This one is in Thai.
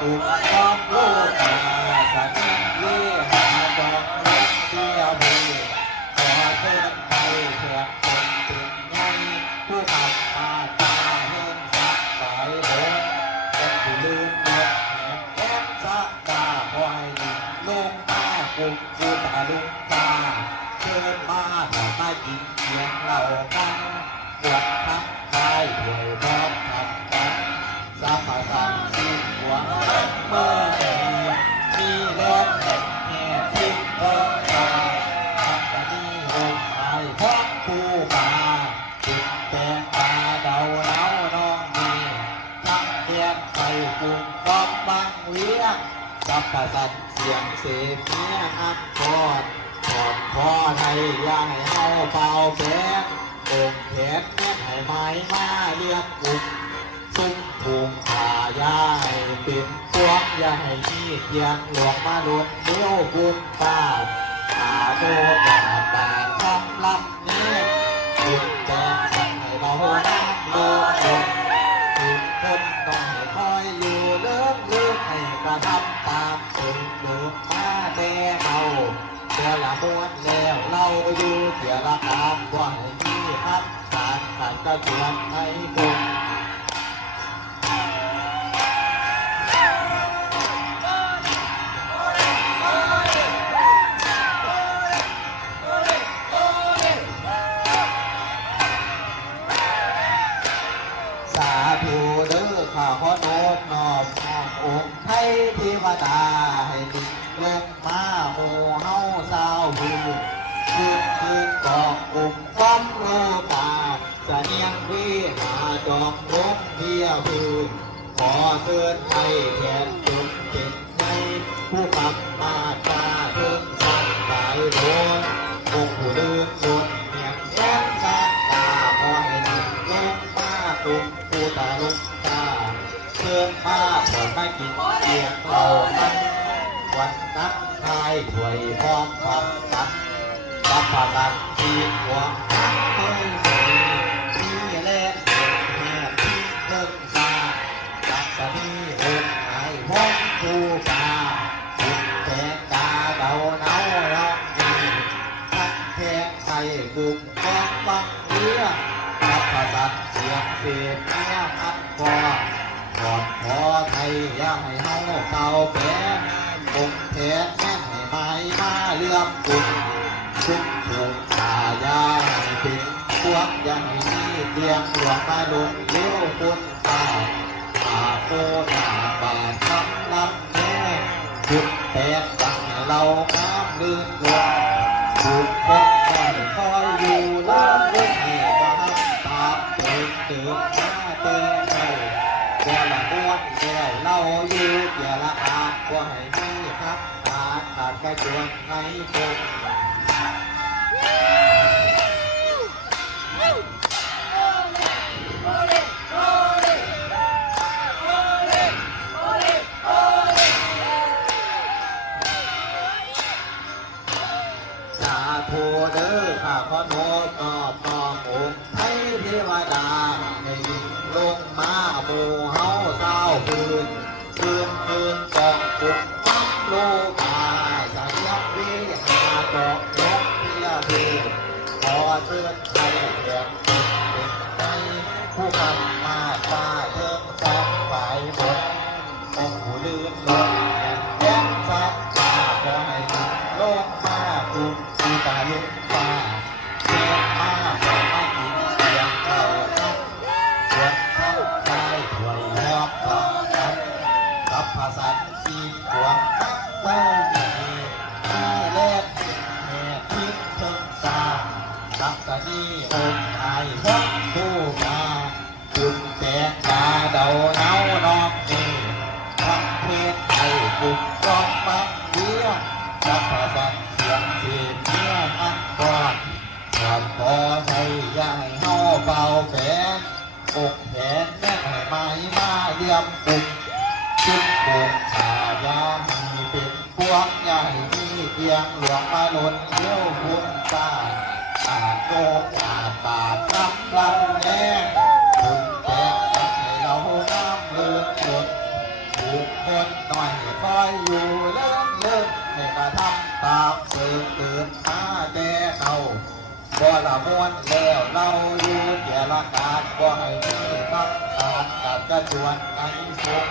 ตุกน้องโลกาสันเลี้ยหาดอกรักเดียวดีขอเตือนไปเพื่อคนถึงไงผู้ขับมาตาเห็นสักสายเดินเป็นผู้ลืมเลือดแหกสักตาคอยหนึ่งลงตากุมกูตาลุงตาเชิญมาถ้ามากินเพียงเหล่ากันปวดทั้งกายด้วยพร้อมทำกันสาขาสันสิ้นหวังเมื่อมีเล็บแง่ทิ้งเบิกตาทำแต่นี้ลงไปพบผู้มาติดแต่ตาเดาเล้าน้องมีทั้งเทียนใส่กุ่มก้อมบังเวียงสัพพสัตเสียงเสพเมียอักกอดกอดคอไทยย่างให้เฮาเป่าแขนองแขนแม่ให้ไม้มาเรียบกุ่มซุ้มถุงขายาให้เป็นพวกอย่าให้มีเพียงหลวงมาลุนเลี้ยวกุมตาอาโมกาตาคำลำนี้กุมแจงสั่งให้เราน้ำโลดกุมคนต้องให้คอยอยู่เลิกเลือกให้กระทำตามถึงเดิมมาแต่เราเดี๋ยวละม้วนแล้วเราอยู่เดี๋ยวละตามว่าให้มีฮักการขันกระชวนให้กุมสาธุเด้อข้าขอโน้มน้อมองค์ไทยเทวดาให้ดิ่งลงมาหมู่เฮาสาวผู้คืนกององค์ความโลกาเสนียงวิหาดอกนกเพียพื้นขอเชิญให้แทนจุดเป็นใจผู้ขับมาตาเทิงสักสายโดนองค์ผู้เดินบนเมียงแย้มสักตาขอให้ดิ่งลงมาตุงผู้ตาลุกตาเชิญมาขอมากินเกียงเรามันวันนักทายถวยพร้อมความตักสัพพะตักทีหัวเฮ้ยที่เล่นแม่ที่เพิ่งตาจักสะนีหุ่นไอ้พ้องผู้ตาหุ่นแทงตาเดาเนาร้องดีทักแทงใส่กุมกองบังเรือสัพพะตักเสียงเสียงเมียอัดคอกอดคอไทยอย่าให้เฮาเป่าแผลองค์แทนแม่ให้ไม้มาเลื่อมกุมชุบถุงขายาให้เป็นพวกอย่าให้มีเตียงหลวงมาลุนเลี้ยวคุณตาอาโคนาบาดคำลำแน่จุดแตกตั้งให้เราน้ำลื่นลงถูกคนได้คอยอยู่ล้อมเล่นให้มาทำตามเติมเติมมาเติมไปเดี๋ยวละม้วนเดี๋ยวเราอยู่เดี๋ยวละอาบว่าให้มีครับขาดกระจวนให้คงสาธุเด้อข้าขอโน้มน้อมน้อมองค์ไทยเทวดาให้ยิ่งลงมาหมู่เฮาเศร้าพื้นกองกุมตั้งโลกาสายยับวิหาดอกนกเพียพื้นขอเชิญไทยแดงเป็นใจผู้คำมาตาเทิงสักฝ่ายบนองค์ผู้ลืมลงแย้มสักตาขอให้ดิ่งลงมากุมผู้ตาลุกตาเทียนมาขอมากินเสียงเราจักส่วนเข้าใจถวยรอบทำกันสัพพะสัตว์สีขวางตักเต้าดีที่เล่นแม่ทิ้งเทิงสาสักสะนีองค์ไอ้พวกผู้มาคุณแตกตาเดาเนาน้องนี่ทั้งเพศไอ้กุมกองบังเบี้ยสัพพะสัตว์เสียงเสียงเมียอันก่อนก่อนพอใช้ย่างเฮาเบาแผนอกแขนแม่ให้ไม้มาเลี่ยมกุมชุดโป่งขายามีเป็นพวกใหญ่มีเพียงหลวงมาลุนเลี้ยวคุณตาอาโกอาตาคำลำแน่คุณแตกให้เราน้ำเลือดหมดถูกคน นหน่อยคอยอยู่เลิกเลิกให้กระทำตามสื่อตื่นมาแต่เขาบ่ละมวนแล้วเราอยู่เดียละการบ่ให้มีคำขาดกัดกระชวนให้สุข